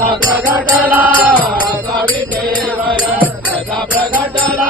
प्रगटला सवितेवर कसा प्रगटला.